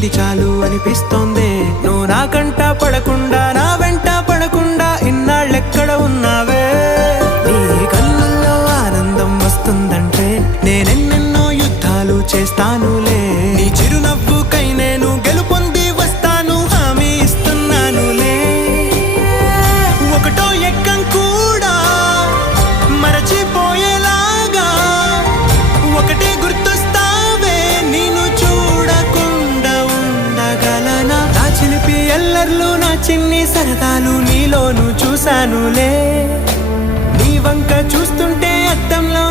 ఇది చాలు అనిపిస్తోందే. నువ్వు నా కంట పడకుండా నా వెంట పడకుండా ఇన్నాళ్ళెక్కడ ఉన్నావే. నీ కళ్ళల్లో ఆనందం వస్తుందంటే నేనెన్నెన్నో యుద్ధాలు చేస్తానులే. నీ చిరునవ్వుకై నేను గెలుపొంది వస్తాను, హామీ ఇస్తున్నానులే. ఒకటో ఎక్కం కూడా మరచిపోయేలాగా ఒకటే గుర్తొస్తావే. నేను చూడకుండా ఉండగలనా? నా చిలిపి ఎల్లర్లు నా చిన్ని సరదాలు నీలోను చూశానులే. నీ వంక చూస్తుంటే అద్దంలో